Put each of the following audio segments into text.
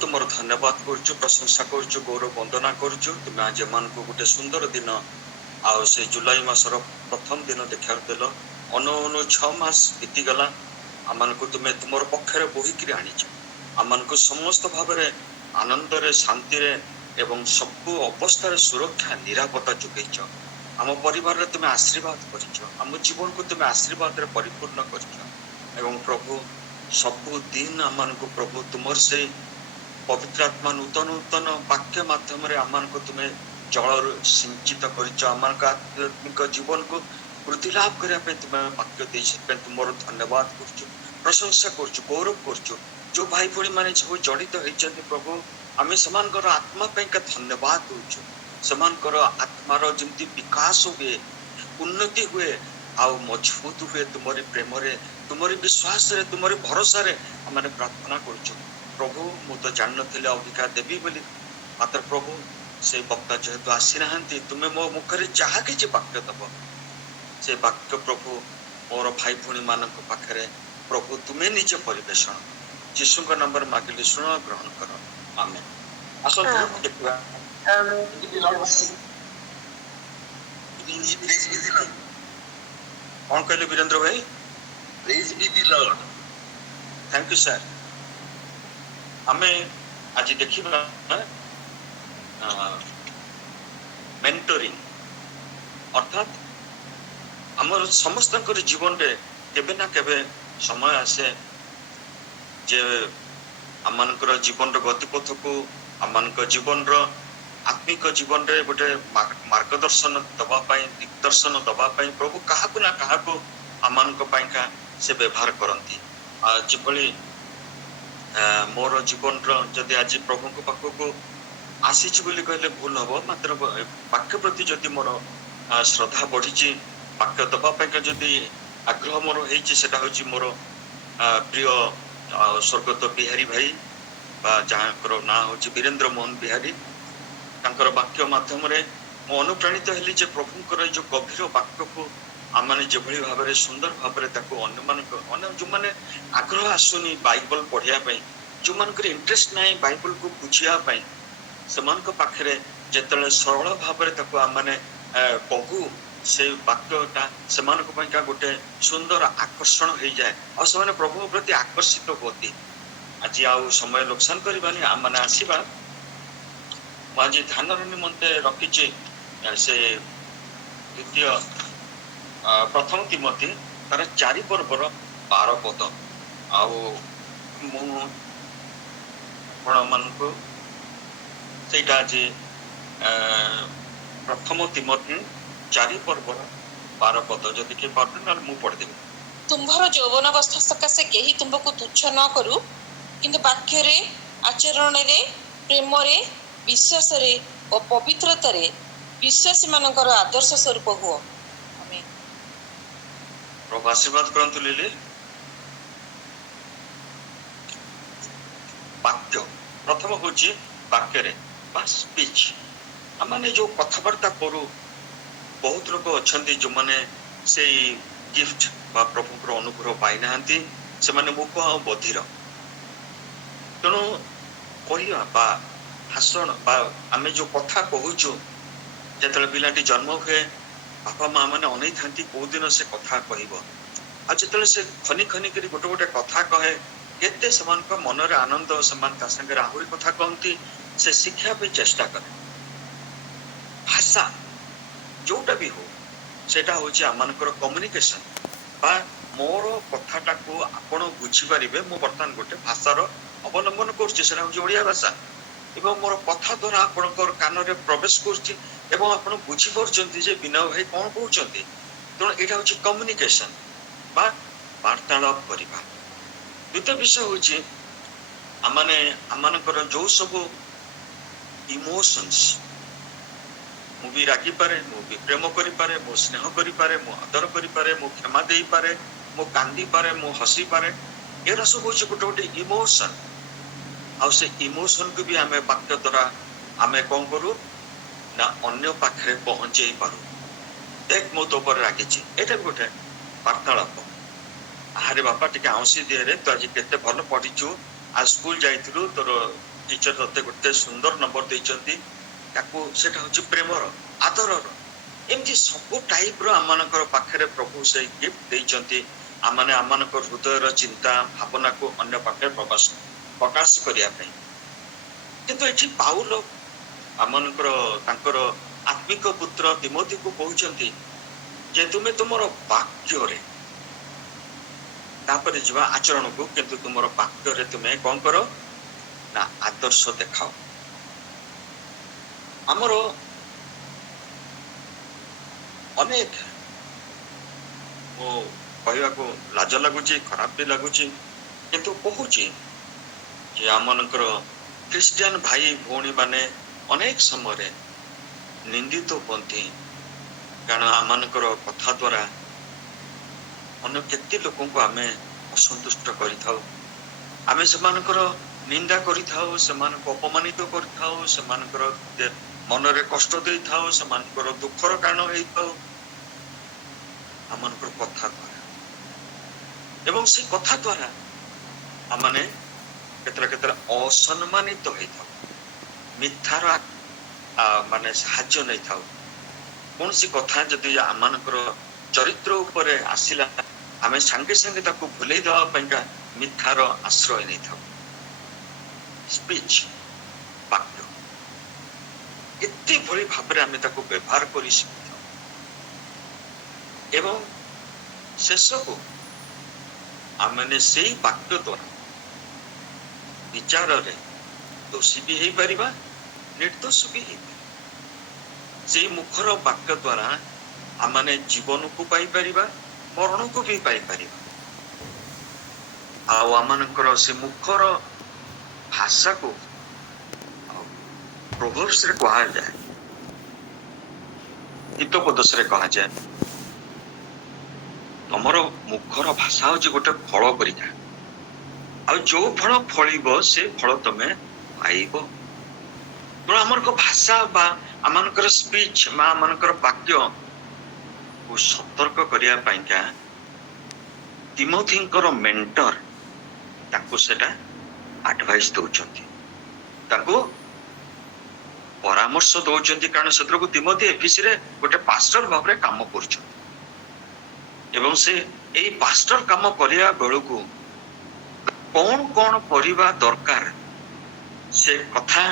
तुम धन्यवाद करुचु प्रशंसा करुचु गौरव वंदना करुचु तुम आज एम को गोटे सुंदर दिन आउ से जुलाई मासर प्रथम दिन देखार देल अनु अनु 6 मास बीतीगला आम को तुम तुम पक्षर बोहिकी आनीच आम को समस्त भाव आनंद शांति एवं सब अवस्था सुरक्षा निरापत्ता जुगैच आम परिवार तुम आशीर्वाद कर जीवन को तुम आशीर्वाद परिपूर्ण कर प्रभु सबु दिन आम को प्रभु तुम से पवित्र आत्मा नूतन नूतन वाक्य माध्यम आम को तुम्हें जल सिंचित करत्मिक जीवन को वृद्धि लाभ करने तुम्हें वाक्य दे तुम धन्यवाद कर प्रशंसा कर गौरव कर जो भाई भाई मैंने सब जड़ित होती प्रभु आम से आत्मा धन्यवाद दूर आत्मार जमी विकास हुए उन्नति हुए आउ मजबूत हुए तुमरी प्रेम तुमरी विश्वास तुमरी भरोसा आम प्रार्थना कर प्रभु मु तो जान नी अभिका देवी बोली मात्र प्रभु से वक्ता जेहेतु आसी ना तुम्हें मो मुखर जहाँ कि वाक्य दब से वाक्य प्रभु मोर भाई भूणी मान पाखे प्रभु तुम्हें निजे परिवेशन जीशु नंबर मागिली शुण ग्रहण कर आमेन। कौन कहले वीरेंद्र भाई? Praise be the Lord. Thank you sir. हमें आज देखिबा मेंटरिंग अर्थात हमर समस्त जीवन रे केबे ना केबे समय आसे जे आमनकर जीवन रो गतिपथ को आमनकर जीवन रो आत्मिक जीवन रे गोटे मार्गदर्शन दबा पाई दिग्दर्शन दबा पाई प्रभु काहाकु ना काहाकु आमनक पाइका से व्यवहार करंती जिभली मोर जीवन रो जदि आज प्रभु को पाखो को आसीच बोली कहले भूल हबो मात्र वाक्य प्रति जदि मोर श्रद्धा बढ़ी वाक्य दबा पाइका जदि आग्रह मोर होईची सेटा होची मोर प्रिय स्वर्गत बिहारी भाई बा जहाँ ना हूँ वीरेंद्र मोहन बिहारी तांकर वाक्य माध्यम मु अनुप्राणित हेली जे प्रभुंकर जो गभीर वाक्य को आम मैंने जो भाव में सुंदर भाव में जो मैंने आग्रह आसुनी बाइबल पढ़िया जो मान इंटरेस्ट ना बाइबल को बुझापी से पाखे जिते सरल भाव में आम मैंने कहू से वाक्यटा से गोटे सुंदर आकर्षण हो जाए और से प्रभु प्रति आकर्षित होती आज आउ समय लोकसान करवानी आम मैंने आसवा आज ध्यान निमंते रखी से द्वितीय प्रथम तिमोथी तार 4 पर्वर 12 पद आउ मानक सेटा आज प्रथम तिमोथी 4 पर्वर 12 पद जदि के पार्टी ना मु पढ़ देबी। तुम्हारा यौवन अवस्था सकाशे केही तुमको तुच्छ न करू किंतु वाक्य रे आचरण रे प्रेम रे विश्वास रे और पवित्रता रे विश्वासी मानकर आदर्श स्वरूप हुओ। आमेन। प्रभु आशीर्वाद करंतु लेले वाक्य प्रथम होची वाक्य रे बा स्पीच हमने जो कथावार्ता करू बहुत लोग अच्छा जो मैंने से गिफ्ट बा प्रभु अनुग्रह पाई ना से माने मुख आ बधिर तेणु कह भाषण बा आम जो कथा कहूचु जो पिलाटी जन्म हुए बापा माँ मैंने अनै था कौ दिन से कथा कह जो से खनि खनि कर गोटे गोटे कथा कहे केते मन रे आनंद से आहरी कथा कहती से शिक्षा पे चेष्टा करे भाषा जोटा भी हो सेटा होची आमनकर कम्युनिकेशन बा मोर कथाटा को आपण बुझी पारिबे मो वर्तमान गोटे भाषार अवलंबन करछि सेटा होची ओडिया भाषा एवं मोर कथा द्वारा आपनकर कान रे प्रवेश करछि एवं आपण बुझी परछन्ती जे विनय भाई कोन कहउछन्ती तेणु एटा होची कम्युनिकेशन बा वार्तालाप करिबा। द्वितीय विषय होची आमाने आमनकर जो सब इमोशंस मु भी रागी पारे मु भी प्रेम करि पारे मु स्नेह करि पारे मु आदर करि पारे मु क्षमा देई पारे मु कांदी पारे मु हसी पारे एरा सब होची गोटे गोटे इमोशन आ से इमोशन को भी आमे वाक्य द्वारा आमे कोन करू ना अन्य पाखरे पहुंचेई पारू देख मो तो पर रागी छी एटा गोटे वार्तालाप आरे बापा टिके आउसी दे रे तो आज केते भलो पढिचू आ स्कूल जाइथिलु तोर टीचर तते गोटे सुंदर नंबर देइचंती ताकू सेटा होची प्रेमर आदरर एमती सब टाइप रो आमानकर पाखरे प्रभु से गिफ्ट देइचंती आमाने आमानकर हृदयर चिंता भावना को अन्य पाखे प्रकाश करिया पई किंतु एठी पाउल आमानकर तांकर आत्मिक पुत्र तिमोथी को कहउचंती जे तुमे तुमर वाक्य रे तापर जीवा आचरण को किंतु तुमर वाक्य रे तुमे कोन करो ना आदर्श देखाओ हमरो अनेक ओ कहवा को लाज लगुची खराब भी लगुची किंतु कहूची जे आमनकर क्रिश्चियन भाई भौणी माने अनेक समय निंदित होती कारण आमनकर कथा द्वारा अन्य केते लोकों को आमे असंतुष्ट करिथाउ आमे समानकर निंदा करिथाउ समानको अपमानित करिथाउ समानकर मनरे कष्ट देइथाउ समानकर दुखर कारण हेइथाउ आमनकर कथा द्वारा एवं से कथा द्वारा आमने केतरा केतरा असम्मानित हेइथाउ मिथ्यार माने साहाय्य नै थाउ कोनसी कथा जदि आमनकर चरित्र उपरे आसिला आमे संगे संगे ताको भुलै दवा पइका मिथ्यार आश्रय नै थाउ स्पीच वाक्य एते भली भाबरे आमे ताको व्यवहार करि सिखिथाउ एवं शेषको आमने सेही वाक्य द्वारा विचार रे दोषी भी हेई परिबा निर्दोष भी हेई से मुखर वाक्य द्वारा आमने जीवन को पाई परिबा मरण को भी पाई परिबा आ आमनकर से मुखर भाषा को प्रभाव से कहा जाए हितोपद से कहा जाए तमरो मुखर भाषा हो गोटे फल परिका आ जो फल फलिबो से फल तमे पाइबो तो आमर को भाषा बा आमनकर स्पीच बा आमनकर वाक्य को सतर्क करिया पाइका तिमोथींकर मेंटर ताको सेटा एडवाइस दउचंती ताको परामर्श दउचंती कारण सेत्र को तिमोथी एफिसी रे गोटे पास्टर भाबरे काम करछन एवं से एई पास्टर काम करिया बेलकू कौन कौन परिबा दरकार से कथा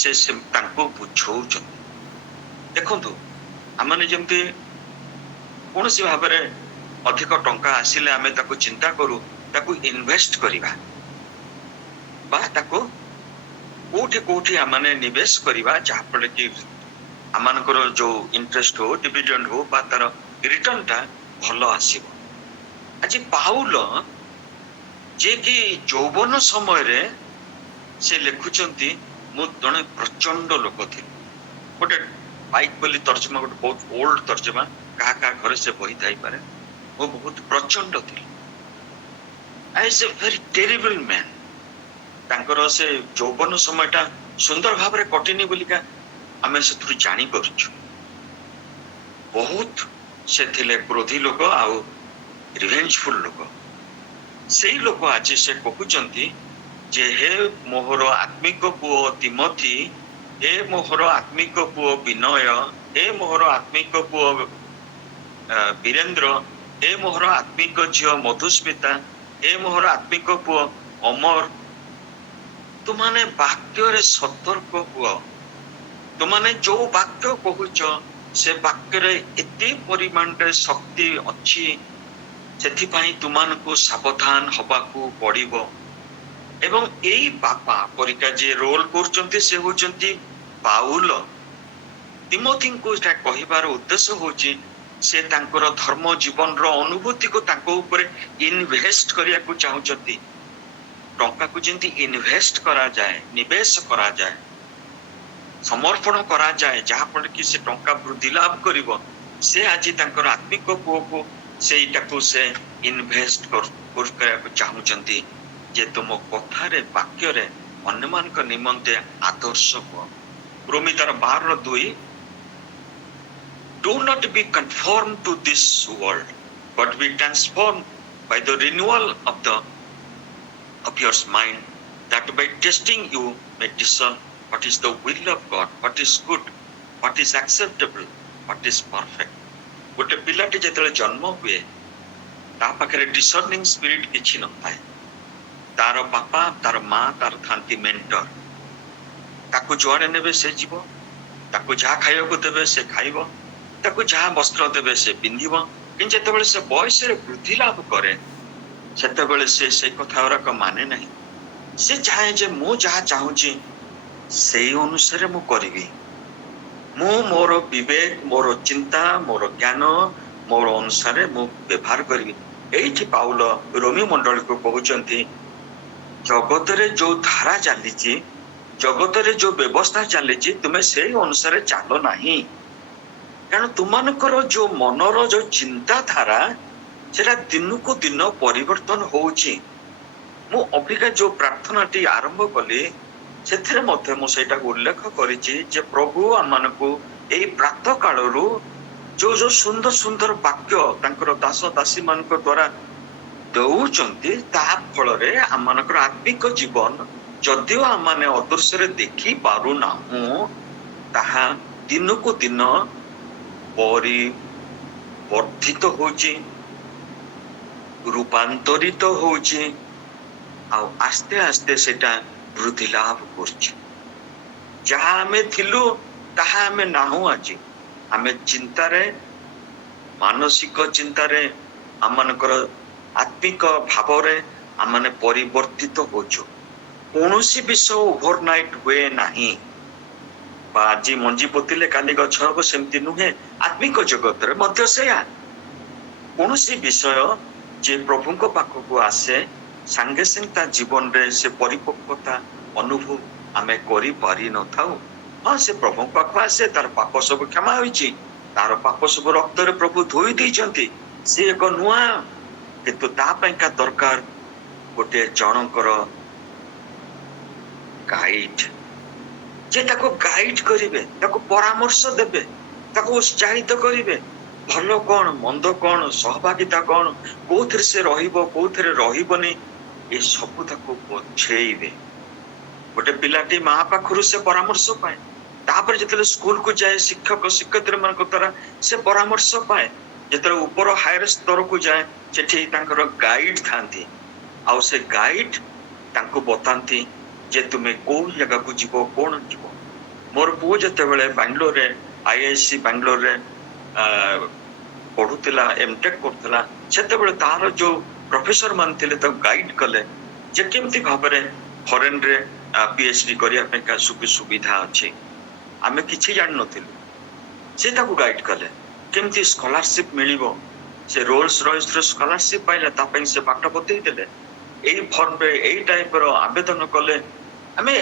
से तांको बुझौचन देखंतु आमने जेमती कोनसी भाबरे अधिक टंका आसिले आमे ताको चिंता करू ताको इन्वेस्ट करिबा बा ताको कोठी कोठी आमने निवेश करिबा जहा पड़े कि आमानकर जो इंटरेस्ट हो डिविडेंड हो बा तार रिटर्न टा भलो आसीबो आज पाउल जे कि यौवन समय रे से लिखुचंती मु जने प्रचंड लोक थी गोटे बाइक बोली तर्जमा गोटे बहुत ओल्ड तर्जमा कहा कहा घर से बही थाई पारे वो बहुत प्रचंड थी as a very terrible man तांकर से यौवन समयटा सुंदर भाव रे कटिनी बोलिका आमे से थोड़ी जानी परछु बहुत से थिले क्रोधी लोक आउ रिवेंजफुल लोक सेही लोक आज से कहउचंती जे हे मोहर आत्मिक पुओ तिमोथी हे मोहर आत्मिक पुओ विनय हे मोहर आत्मिक पुओ वीरेंद्र हे मोहर आत्मिक झियो मधुस्मिता हे मोहर आत्मिक पुओ अमर तुमाने वाक्य रे सतर्क हुओ तुमाने जो वाक्य कहूच से वाक्य रे एते परिमाण रे शक्ति अछि सेथि पई तुमानको सावधान हबाकू पड़िबो एवं एई बापा परिका जे रोल करचंती से होचंती पाउल तिमोथी को एटा कहिबार उद्देश्य होची से तांकर धर्म जीवन रो अनुभूति को तांको ऊपर इन्वेस्ट करिया को चाहुचंती टंका को जेंती इन्वेस्ट करा जाए निवेश करा जाए समर्पण करा जाए जहा पर कि से टंका वृद्धि लाभ करिवो से आज तांकर आत्मिक पुओ को सेटा को से इन्वेस्ट करिया को चाहुचंती जे तुम कथारे वाक्य रे अन्यमान को निमंते आदर्श हो रोमी 12:2 Do not be conformed to this world, but be transformed by the renewal of your mind, that by testing you may discern what is the will of God, what is good, what is acceptable, what is perfect. ଗୋଟେ ପିଲାଟି ଯେତେବେଳେ ଜନ୍ମ ହୁଏ ତା ପାଖରେ ଡିସର୍ନିଂ spirit କିଛି ନଥାଏ। ତାର ବାପା ତାର ମା ତାର ଥାନ୍ତି ମେଣ୍ଟର। ତାକୁ ଯୁଆଡେ ନେବେ ସେ ଯିବ, ତାକୁ ଯାହା ଖାଇବାକୁ ଦେବେ ସେ ଖାଇବ, ତାକୁ ଯାହା ବସ୍ତ୍ର ଦେବେ ସେ ପିନ୍ଧିବ। କିନ୍ତୁ ଯେତେବେଳେ ସେ ବୟସରେ ବୃଦ୍ଧି ଲାଭ କରେ ସେତେବେଳେ ସେ ସେଇ କଥା ଗୁଡାକ ମାନେ ନାହିଁ। ସେ ଚାହେଁ ଯେ ମୁଁ ଯାହା ଚାହୁଁଛି ସେଇ ଅନୁସାରେ ମୁଁ କରିବି, ମୁଁ ମୋର ବିବେକ ମୋର ଚିନ୍ତା ମୋର ଜ୍ଞାନ ମୋର ଅନୁସାରେ ମୁଁ ବ୍ୟବହାର କରିବି। ଏଇଠି ପାଉଲ ରୋମୀ ମଣ୍ଡଳୀକୁ କହୁଛନ୍ତି ଜଗତରେ ଯୋଉ ଧାରା ଚାଲିଛି, ଜଗତରେ ଯୋଉ ବ୍ୟବସ୍ଥା ଚାଲିଛି ତୁମେ ସେଇ ଅନୁସାରେ ଚାଲ ନାହିଁ। କାରଣ ତୁମମାନଙ୍କର ଯୋଉ ମନର ଯୋଉ ଚିନ୍ତାଧାରା ସେଟା ଦିନକୁ ଦିନ ପରିବର୍ତ୍ତନ ହଉଛି। ମୁଁ ଅବିକା ଯୋଉ ପ୍ରାର୍ଥନାଟି ଆରମ୍ଭ କଲି ସେଥିରେ ମଧ୍ୟ ମୁଁ ସେଇଟାକୁ ଉଲ୍ଲେଖ କରିଛି ଯେ ପ୍ରଭୁ ଆମମାନଙ୍କୁ ଏଇ ପ୍ରାତଃ କାଳରୁ ଯୋଉ ଯୋଉ ସୁନ୍ଦର ସୁନ୍ଦର ବାକ୍ୟ ତାଙ୍କର ଦାସ ଦାସୀ ମାନଙ୍କ ଦ୍ଵାରା ଦଉଛନ୍ତି ତାହା ଫଳରେ ଆମମାନଙ୍କର ଆତ୍ମିକ ଜୀବନ ଯଦିଓ ଆମମାନେ ଅଦୃଶ୍ୟରେ ଦେଖି ପାରୁନାହୁଁ ତାହା ଦିନକୁ ଦିନ ପରିବର୍ଦ୍ଧିତ ହଉଛି, ରୂପାନ୍ତରିତ ହଉଛି ଆଉ ଆସ୍ତେ ଆସ୍ତେ ସେଟା ବୃଦ୍ଧି ଲାଭ କରୁଛି। ଯାହା ଆମେ ଥିଲୁ ତାହା ଆମେ ନାହୁଁ ଆଜି। ଆମେ ଚିନ୍ତାରେ ମାନସିକ ଚିନ୍ତାରେ ଆମମାନଙ୍କର ଆତ୍ମିକ ଭାବରେ ଆମମାନେ ପରିବର୍ତ୍ତିତ ହଉଛୁ। କୌଣସି ବିଷୟ ଓଭରନାଇଟ୍ ହୁଏ ନାହିଁ ବା ଆଜି ମଞ୍ଜି ପୋତିଲେ କାଲି ଗଛ ହବ ସେମିତି ନୁହେଁ। ଆତ୍ମିକ ଜଗତରେ ମଧ୍ୟ ସେଇଆ। କୌଣସି ବିଷୟ ଯେ ପ୍ରଭୁଙ୍କ ପାଖକୁ ଆସେ ସାଙ୍ଗେ ସାଙ୍ଗେ ତା ଜୀବନରେ ସେ ପରିପକ୍ୱତା ଅନୁଭବ ଆମେ କରିପାରି ନଥାଉ। ହଁ ସେ ପ୍ରଭୁଙ୍କ ପାଖକୁ ଆସେ, ତାର ପାପ ସବୁ କ୍ଷମା ହୋଇଛି, ତାର ପାପ ସବୁ ରକ୍ତରେ ପ୍ରଭୁ ଧୋଇ ଦେଇଛନ୍ତି, ସେ ଏକ ନୂଆ। କିନ୍ତୁ ତା ପାଇଁକା ଦରକାର ଗୋଟେ ଜଣଙ୍କର ଗାଇଡ, ଯେ ତାକୁ ଗାଇଡ କରିବେ, ତାକୁ ପରାମର୍ଶ ଦେବେ, ତାକୁ ଉତ୍ସାହିତ କରିବେ। ଭଲ କଣ ମନ୍ଦ କଣ ସହଭାଗିତା କଣ, କୋଉଥିରେ ସେ ରହିବ କୋଉଥିରେ ରହିବନି ଏ ସବୁ ତାକୁ ବୁଝେଇବେ। ଗୋଟେ ପିଲାଟି ମା ପାଖରୁ ସେ ପରାମର୍ଶ ପାଏ, ତାପରେ ଯେତେବେଳେ ସ୍କୁଲକୁ ଯାଏ ଶିକ୍ଷକ ଶିକ୍ଷୟିତ୍ରୀ ମାନଙ୍କ ଦ୍ୱାରା ସେ ପରାମର୍ଶ ପାଏ, ଯେତେବେଳେ ଉପର ହାୟର ସ୍ତରକୁ ଯାଏ ସେଠି ତାଙ୍କର ଗାଇଡ ଥାନ୍ତି ଆଉ ସେ ଗାଇଡ ତାଙ୍କୁ ବତାନ୍ତି ଯେ ତୁମେ କୋଉ ଜାଗାକୁ ଯିବ କଣ ଯିବ। ମୋର ପୁଅ ଯେତେବେଳେ ବାଙ୍ଗାଲୋରରେ IISc ବାଙ୍ଗାଲୋରରେ ପଢୁଥିଲା ଏମଟେକ୍ କରୁଥିଲା ସେତେବେଳେ ତାର ଯୋଉ ପ୍ରଫେସର ମାନେ ଥିଲେ ତାକୁ ଗାଇଡ କଲେ ଯେ କେମିତି ଭାବରେ ଫରେନରେ PhD କରିବା ପାଇଁ ସୁବିଧା ଅଛି। ଆମେ କିଛି ଜାଣିନଥିଲୁ, ସେ ତାକୁ ଗାଇଡ କଲେ କେମିତି ସ୍କଲାରସିପ ମିଳିବ। ସେ ରୋଲ୍ସ ରଏସର ସ୍କଲାରସିପ ପାଇଲା, ତା ପାଇଁ ସେ ବାଟ ବତେଇ ଦେଲେ, ଏଇ ଫର୍ମରେ ଏଇ ଟାଇପର ଆବେଦନ କଲେ। ଆମେ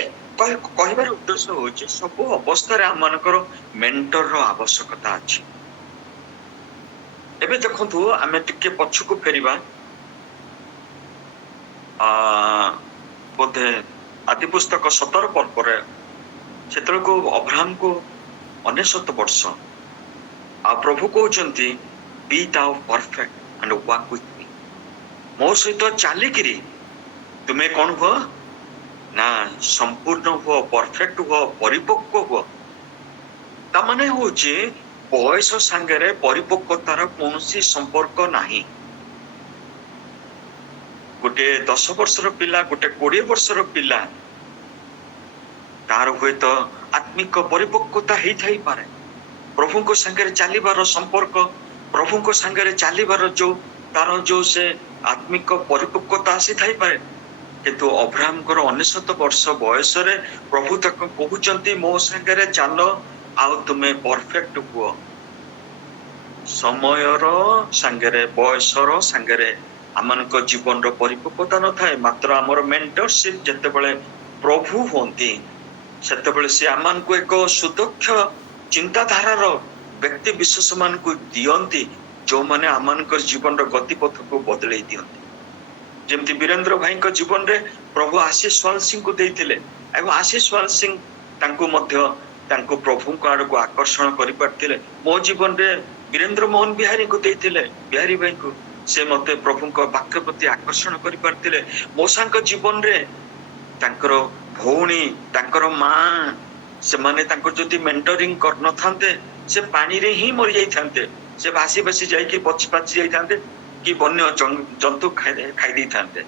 କହିବାର ଉଦ୍ଦେଶ୍ୟ ହଉଛି ସବୁ ଅବସ୍ଥାରେ ଆମମାନଙ୍କର ମେଣ୍ଟରର ଆବଶ୍ୟକତା ଅଛି। ଏବେ ଦେଖନ୍ତୁ ଆମେ ଟିକେ ପଛକୁ ଫେରିବା, ବୋଧେ ଆଦି ପୁସ୍ତକ 17 ପର୍ବରେ ସେତେବେଳକୁ ଅବ୍ରାହ୍ମକୁ 99 ବର୍ଷ ଆଉ ପ୍ରଭୁ କହୁଛନ୍ତି be thou perfect and walk with me। ମୋ ସହିତ ଚାଲିକିରି ତୁମେ କଣ ହୁଅ ନା ସମ୍ପୂର୍ଣ୍ଣ ହୁଅ, ପରଫେକ୍ଟ ହୁଅ, ପରିପକ୍ୱ ହୁଅ। ତା ମାନେ ହଉଛି ବୟସ ସାଙ୍ଗରେ ପରିପକ୍ୱତାର କୌଣସି ସମ୍ପର୍କ ନାହିଁ। ଗୋଟେ 10 ବର୍ଷର ପିଲା ଗୋଟେ 20 ବର୍ଷର ପିଲା ତାର ହୁଏତ ଆତ୍ମିକ ପରିପକ୍ୱତା ହେଇଥାଇପାରେ, ପ୍ରଭୁଙ୍କ ସାଙ୍ଗରେ ଚାଲିବାର ସମ୍ପର୍କ, ପ୍ରଭୁଙ୍କ ସାଙ୍ଗରେ ଚାଲିବାର ତାର ଯୋଉ ସେ ଆତ୍ମିକ ପରିପକ୍ୱତା ଆସିଥାଇପାରେ। କିନ୍ତୁ ଅବ୍ରାହ୍ମଙ୍କର 99 ବର୍ଷ ବୟସରେ ପ୍ରଭୁ ତାକୁ କହୁଛନ୍ତି ମୋ ସାଙ୍ଗରେ ଚାଲ ଆଉ ତୁମେ ପରଫେକ୍ଟ ହୁଅ। ସମୟର ସାଙ୍ଗରେ ବୟସର ସାଙ୍ଗରେ ଆମମାନଙ୍କ ଜୀବନର ପରିପକ୍ୱତା ନଥାଏ, ମାତ୍ର ଆମର ମେଣ୍ଟରସିପ ଯେତେବେଳେ ପ୍ରଭୁ ହୁଅନ୍ତି ସେତେବେଳେ ସେ ଆମମାନଙ୍କୁ ଏକ ସୁଦକ୍ଷ ଚିନ୍ତାଧାରାର ବ୍ୟକ୍ତି ବିଶେଷ ମାନଙ୍କୁ ଦିଅନ୍ତି ଯୋଉମାନେ ଆମମାନଙ୍କର ଜୀବନର ଗତିପଥକୁ ବଦଳେଇ ଦିଅନ୍ତି। ଯେମିତି ବୀରେନ୍ଦ୍ର ଭାଇଙ୍କ ଜୀବନରେ ପ୍ରଭୁ ଆଶିଷ ୱାଲ ସିଂଙ୍କୁ ଦେଇଥିଲେ ଏବଂ ଆଶିଷ ୱାଲ ସିଂ ତାଙ୍କୁ ପ୍ରଭୁଙ୍କ ଆଡକୁ ଆକର୍ଷଣ କରିପାରିଥିଲେ। ମୋ ଜୀବନରେ ବୀରେନ୍ଦ୍ର ମୋହନ ବିହାରୀଙ୍କୁ ଦେଇଥିଲେ, ବିହାରୀ ଭାଇଙ୍କୁ, ସେ ମତେ ପ୍ରଭୁଙ୍କ ବାକ୍ୟ ପ୍ରତି ଆକର୍ଷଣ କରିପାରିଥିଲେ। ମୋସାଙ୍କ ଜୀବନରେ ତାଙ୍କର ଭଉଣୀ ତାଙ୍କର ମା ସେମାନେ ତାଙ୍କର ଯଦି ମେଣ୍ଟରିଂ କରିନଥାନ୍ତେ ସେ ପାଣିରେ ହିଁ ମରି ଯାଇଥାନ୍ତେ, ସେ ଭାସି ଭାସି ଯାଇକି ପଚି ପାଚି ଯାଇଥାନ୍ତେ କି ବନ୍ୟ ଜନ୍ତୁ ଖାଇ ଦେଇଥାନ୍ତେ।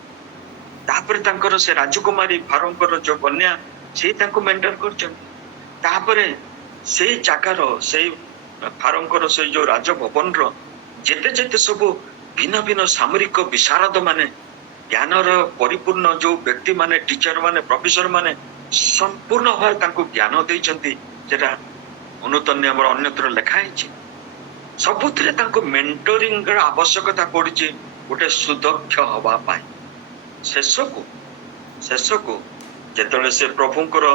ତାପରେ ତାଙ୍କର ସେ ରାଜକୁମାରୀ ଫାରୋଙ୍କର ଯୋଉ କନ୍ୟା ସେ ତାଙ୍କୁ ମେଣ୍ଟର କରିଛନ୍ତି। ତାପରେ ସେଇ ଜାଗାର ସେଇ ଫାରୋଙ୍କର ସେଇ ଯୋଉ ରାଜଭବନର ଯେତେ ଯେତେ ସବୁ ଭିନ୍ନ ଭିନ୍ନ ସାମରିକ ବିଶାରଦ ମାନେ ଜ୍ଞାନର ପରିପୂର୍ଣ୍ଣ ଯୋଉ ବ୍ୟକ୍ତି ମାନେ ଟିଚର ମାନେ ପ୍ରଫେସର ମାନେ ସମ୍ପୂର୍ଣ୍ଣ ଭାବେ ତାଙ୍କୁ ଜ୍ଞାନ ଦେଇଛନ୍ତି, ସେଟା ଅନୁତନ୍ୟ ଆମର ଅନ୍ୟତ୍ର ଲେଖା ହେଇଛି। ସବୁଥିରେ ତାଙ୍କୁ ମେଣ୍ଟରିଂର ଆବଶ୍ୟକତା ପଡିଛି ଗୋଟେ ସୁଦକ୍ଷ ହବା ପାଇଁ। ଶେଷକୁ ଯେତେବେଳେ ସେ ପ୍ରଭୁଙ୍କର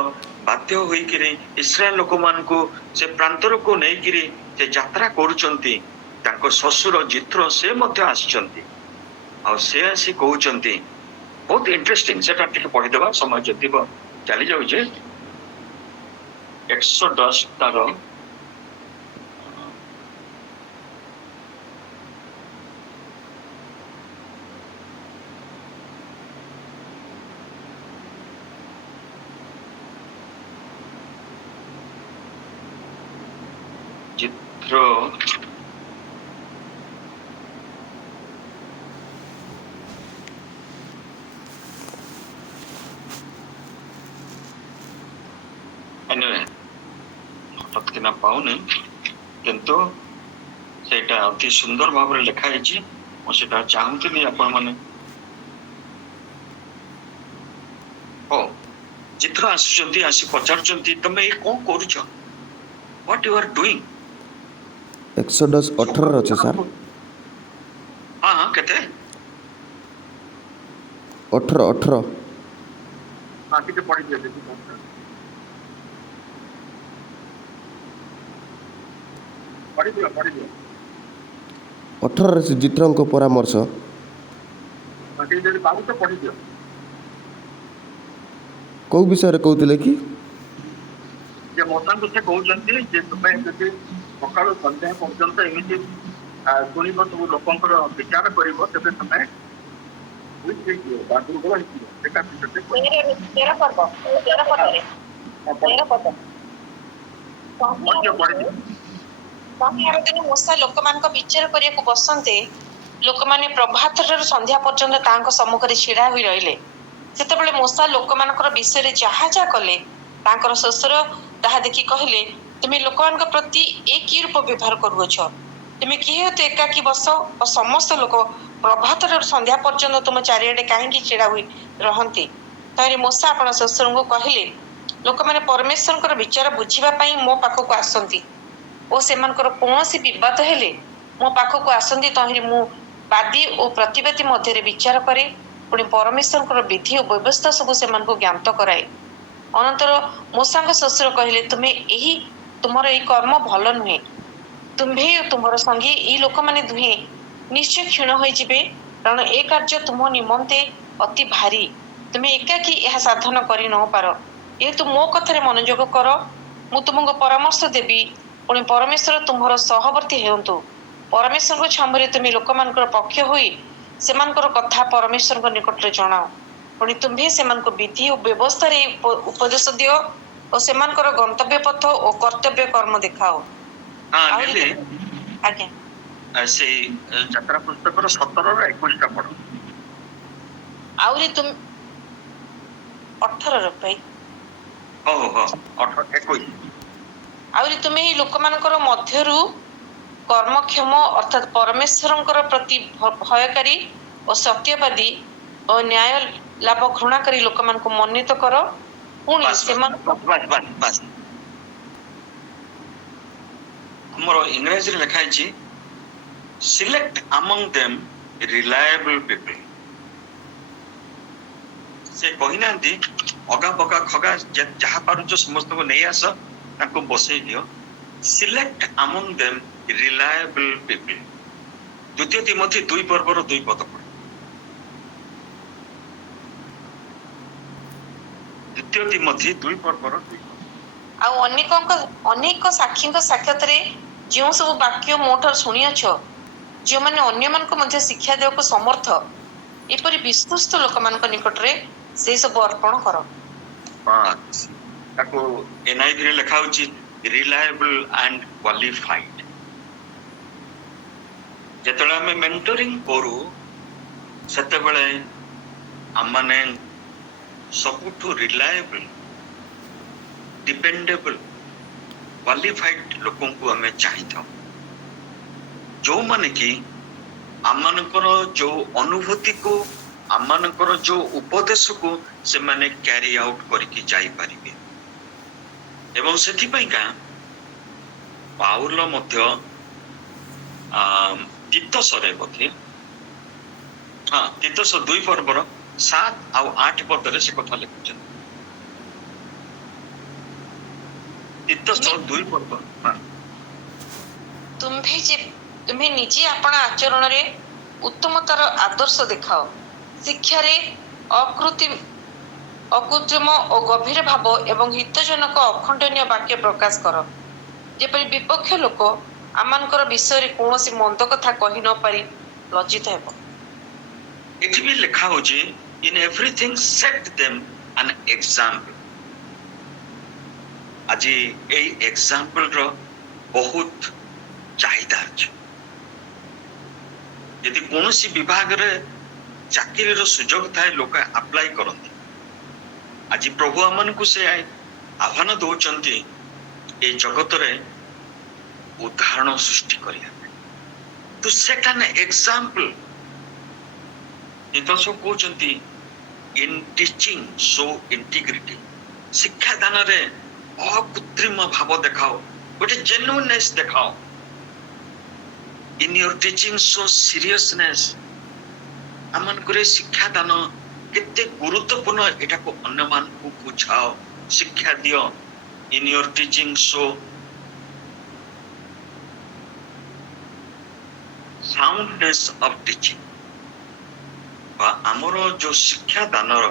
ବାଧ୍ୟ ହୋଇକିରି ଇସ୍ରାଏଲ ଲୋକମାନଙ୍କୁ ସେ ପ୍ରାନ୍ତରକୁ ନେଇକିରି ସେ ଯାତ୍ରା କରୁଛନ୍ତି, ତାଙ୍କ ଶ୍ୱଶୁର ଜିତ୍ର ସେ ମଧ୍ୟ ଆସିଛନ୍ତି। ଆଉ ସେ ଆସି କହୁଛନ୍ତି, ବହୁତ ଇଣ୍ଟରେଷ୍ଟିଂ, ସେଟା ଟିକେ ପଢିଦେବା, ସମୟ ଯଦି ଚାଲି ଯାଉଛି। ଏକ୍ସୋଡସ୍ ତାର ଚିତ୍ର ହଠାତ୍ କିନା ପାଉନି, କିନ୍ତୁ ସେଇଟା ଅତି ସୁନ୍ଦର ଭାବରେ ଲେଖା ହେଇଛି। ମୁଁ ସେଟା ଚାହୁଁଥିଲି ଆପଣ ମାନେ ଚିତ୍ର ଆସୁଛନ୍ତି, ଆସି ପଚାରୁଛନ୍ତି ତମେ ଏ କଣ କରୁଛ, ହ୍ୱାଟ ୟୁ ଆର୍ ଡୁଇଂ। ଏକ୍ସୋଡସ୍ 18 ଅଛି ସାର୍। ହଁ କେତେ 18 ଟିକେ ପଢିଦିଅ, ପଢିଦିଅ 18ରେ ସେ ଜିତ୍ରଙ୍କ ପରାମର୍ଶ। ଟିକେ ଯଦି ପାରୁଛ ପଢିଦିଅ। କେଉଁ ବିଷୟରେ କହୁଥିଲେ କି? ଯେ ମୋସାଙ୍କୁ ସେ କହୁଛନ୍ତି ଯେ ତୁମେ ଯଦି ସକାଳୁ ସନ୍ଧ୍ୟା ପର୍ଯ୍ୟନ୍ତ ଏମିତି ଶୁଣିବ, ସବୁ ଲୋକଙ୍କର ବିଚାର କରିବ, ତେବେ ତୁମେ ଦୁର୍ବଳ ହେଇଯିବ। ମୂଷା ଲୋକମାନଙ୍କ ବିଚାର କରିବାକୁ ବସନ୍ତେ, ଲୋକମାନେ ପ୍ରଭାତଠାରୁ ସନ୍ଧ୍ୟା ପର୍ଯ୍ୟନ୍ତ ତାଙ୍କ ସମ୍ମୁଖରେ ଛିଡା ହୋଇ ରହିଲେ। ସେତେବେଳେ ମୂଷା ଲୋକମାନଙ୍କର ବିଷୟରେ ଯାହା ଯାହା କଲେ, ତାଙ୍କର ଶ୍ୱଶୁର ତାହା ଦେଖି କହିଲେ, ତୁମେ ଲୋକମାନଙ୍କ ପ୍ରତି ଏ କି ରୂପ ବ୍ୟବହାର କରୁଅଛ? ତୁମେ କିଏ ହେତୁ ଏକାକୀ ବସ ଓ ସମସ୍ତ ଲୋକ ପ୍ରଭାତଠାରୁ ସନ୍ଧ୍ୟା ପର୍ଯ୍ୟନ୍ତ ତୁମ ଚାରିଆଡେ କାହିଁକି ଛିଡା ହୋଇ ରହନ୍ତି? ତାପରେ ମୂଷା ଆପଣ ଶ୍ୱଶୁରଙ୍କୁ କହିଲେ, ଲୋକମାନେ ପରମେଶ୍ୱରଙ୍କର ବିଚାର ବୁଝିବା ପାଇଁ ମୋ ପାଖକୁ ଆସନ୍ତି ଓ ସେମାନଙ୍କର କୌଣସି ବିବାଦ ହେଲେ ମୋ ପାଖକୁ ଆସନ୍ତି। ତହିଁରେ ମୁଁ ବାଦୀ ଓ ପ୍ରତିବାଦୀ ମଧ୍ୟରେ ବିଚାର କରେ, ପୁଣି ପରମେଶ୍ୱରଙ୍କର ବିଧି ଓ ବ୍ୟବସ୍ଥା ସବୁ ସେମାନଙ୍କୁ ଜ୍ଞାତ କରାଏ। ଅନନ୍ତର ମୂଷାଙ୍କ ଶ୍ୱଶୁର କହିଲେ, ତୁମର ଏହି କର୍ମ ଭଲ ନୁହେଁ। ତୁମ୍ଭେ ଓ ତୁମର ସଙ୍ଗୀ ଏହି ଲୋକମାନେ ଦୁହେଁ ନିଶ୍ଚୟ କ୍ଷୀଣ ହୋଇଯିବେ, କାରଣ ଏ କାର୍ଯ୍ୟ ତୁମ ନିମନ୍ତେ ଅତି ଭାରି। ତୁମେ ଏକାକୀ ଏହା ସାଧନ କରି ନ ପାର। ଯେହେତୁ ମୋ କଥାରେ ମନୋଯୋଗ କର, ମୁଁ ତୁମକୁ ପରାମର୍ଶ ଦେବି, ପୁଣି ପରମେଶ୍ୱର ତୁମର ସହବର୍ତ୍ତୀ ହେଉନ୍ତୁ। ପରମେଶ୍ୱରଙ୍କ ଛାମୁରେ ତୁମେ ଲୋକମାନଙ୍କର ପକ୍ଷ ହୋଇ ସେମାନଙ୍କର କଥା ପରମେଶ୍ୱରଙ୍କ ନିକଟରେ ଜଣାଅ। ପୁଣି ତୁମ୍ଭେ ସେମାନଙ୍କୁ ବିଧି ଓ ବ୍ୟବସ୍ଥାରେ ଉପଦେଶ ଦିଅ ଓ ସେମାନଙ୍କର ଗନ୍ତବ୍ୟ ପଥ ଓ କର୍ତ୍ତବ୍ୟ କର୍ମ ଦେଖାଅ। ଆଜ୍ଞା, ସେଇ ଯାତ୍ରା ପୁସ୍ତକର 17ରୁ 21ଟା ପଢ। ଆହୁରି ତୁମ 18ର ଭାଇ। 21। ଆହୁରି ତୁମେ ଏହି ଲୋକମାନଙ୍କର ମଧ୍ୟରୁ କର୍ମକ୍ଷମ ଅର୍ଥାତ୍ ପରମେଶ୍ୱରଙ୍କର ପ୍ରତି ଭୟକାରୀ ଓ ସତ୍ୟବାଦୀ ଓ ନ୍ୟାୟ ଲାଭ ଘୃଣାକାରୀ ଲୋକମାନଙ୍କୁ ମନୋନୀତ କର। ପୁଣି ଆମର ଇଂରାଜୀରେ ଲେଖା ହେଇଛି, select among them reliable people। ସେ କହିନାହାନ୍ତି ଅଗା ବଗା ଖଗା ଯାହା ପାରୁଛ ସମସ୍ତଙ୍କୁ ନେଇ ଆସ, ତାଙ୍କୁ ବସେଇ ଦିଅ। Select among them reliable people। 2 ତିମୋଥୀ 2 ପର୍ବର 2 ପଦ ପଢ। 2 ତିମୋଥୀ 2 ପର୍ବର 2 ପଦ। ଆଉ ଅନେକ ସାକ୍ଷୀଙ୍କ ସାକ୍ଷାତରେ ଯେଉଁ ସବୁ ବାକ୍ୟ ମୋ ଠାରୁ ଶୁଣିଅଛ, ଯେଉଁମାନେ ଅନ୍ୟମାନଙ୍କୁ ମଧ୍ୟ ଶିକ୍ଷା ଦେବାକୁ ସମର୍ଥ, ଏପରି ବିଶ୍ୱସ୍ତ ଲୋକମାନଙ୍କ ନିକଟରେ ସେ ସବୁ ଅର୍ପଣ କର। ବାସ୍ ତାକୁ NIV ରେ ଲେଖା ହଉଛି ରିଲାଏବଲ୍ ଆଣ୍ଡ କ୍ୱାଲିଫାଇଡ୍। ଯେତେବେଳେ ଆମେ ମେଣ୍ଟରିଂ କରୁ ସେତେବେଳେ ଆମମାନେ ସବୁଠୁ ରିଲାଏବଲ୍, ଡିପେଣ୍ଡେବଲ୍, କ୍ୱାଲିଫାଇଡ୍ ଲୋକଙ୍କୁ ଆମେ ଚାହିଁଥାଉ, ଯୋଉମାନେ କି ଆମମାନଙ୍କର ଯୋଉ ଅନୁଭୂତିକୁ, ଆମମାନଙ୍କର ଯୋଉ ଉପଦେଶକୁ ସେମାନେ କ୍ୟାରି ଆଉଟ୍ କରିକି ଯାଇପାରିବେ। ଏବଂ ସେଥିପାଇଁକା ପାଉଲ ମଧ୍ୟ ତିତସରେ ବୋଧେ ତିତସ 2 ପର୍ବର 7 ଆଉ 8 ପଦରେ ସେ କଥା ଲେଖୁଛନ୍ତି। ତିତସ 2 ପର୍ବ ତୁମେ ନିଜେ ଆପଣ ଆଚରଣରେ ଉତ୍ତମତାର ଆଦର୍ଶ ଦେଖାଅ, ଶିକ୍ଷାରେ ଅକୃତ୍ରିମ ଓ ଗଭୀର ଭାବ ଏବଂ ହିତଜନକ ଅଖଣ୍ଡନୀୟ ବାକ୍ୟ ପ୍ରକାଶ କର, ଯେପରି ବିପକ୍ଷ ଲୋକ ଆମମାନଙ୍କର ବିଷୟରେ କୌଣସି ମନ୍ଦ କଥା କହି ନ ପାରି ଲଜ୍ଜିତ ହେବ। ଏଠି ବି ଲେଖା ହଉଛି ଇନ୍ ଏଭ୍ରିଥିଙ୍ଗ ସେଟ୍ ଦେମ୍ ଆନ୍ ଏକ୍ସାମ୍ପଲ୍। ଆଜି ଏଇ ଏକ୍ସାମ୍ପଲର ବହୁତ ଚାହିଦା ଅଛି। ଯଦି କୌଣସି ବିଭାଗରେ ଚାକିରିର ସୁଯୋଗ ଥାଏ ଲୋକ ଆପ୍ଲାଏ କରନ୍ତି। ଆଜି ପ୍ରଭୁ ଆମମାନଙ୍କୁ ସେ ଆହ୍ୱାନ ଦଉଛନ୍ତି ଏଇ ଜଗତରେ ଉଦାହରଣ ସୃଷ୍ଟି କରିବା ପାଇଁ, to set an example. Titus କହୁଛନ୍ତି ଇନ୍ ଟିଚିଂ ସୋ ଇଣ୍ଟିଗ୍ରିଟି, ଶିକ୍ଷାଦାନରେ ଅକୃତ୍ରିମ ଭାବ ଦେଖାଅ, ଗୋଟେ ଜେନ୍ୟୁଇନନେସ୍ ଦେଖାଅ। In your teaching show seriousness, ଆମମାନଙ୍କର ଶିକ୍ଷାଦାନ କେତେ ଗୁରୁତ୍ୱପୂର୍ଣ୍ଣ ଏଟାକୁ ଅନ୍ୟମାନଙ୍କୁ ବୁଝାଅ, ଶିକ୍ଷା ଦିଅ। In your teaching show soundness of teaching, ବା ଆମର ଯୋଉ ଶିକ୍ଷାଦାନର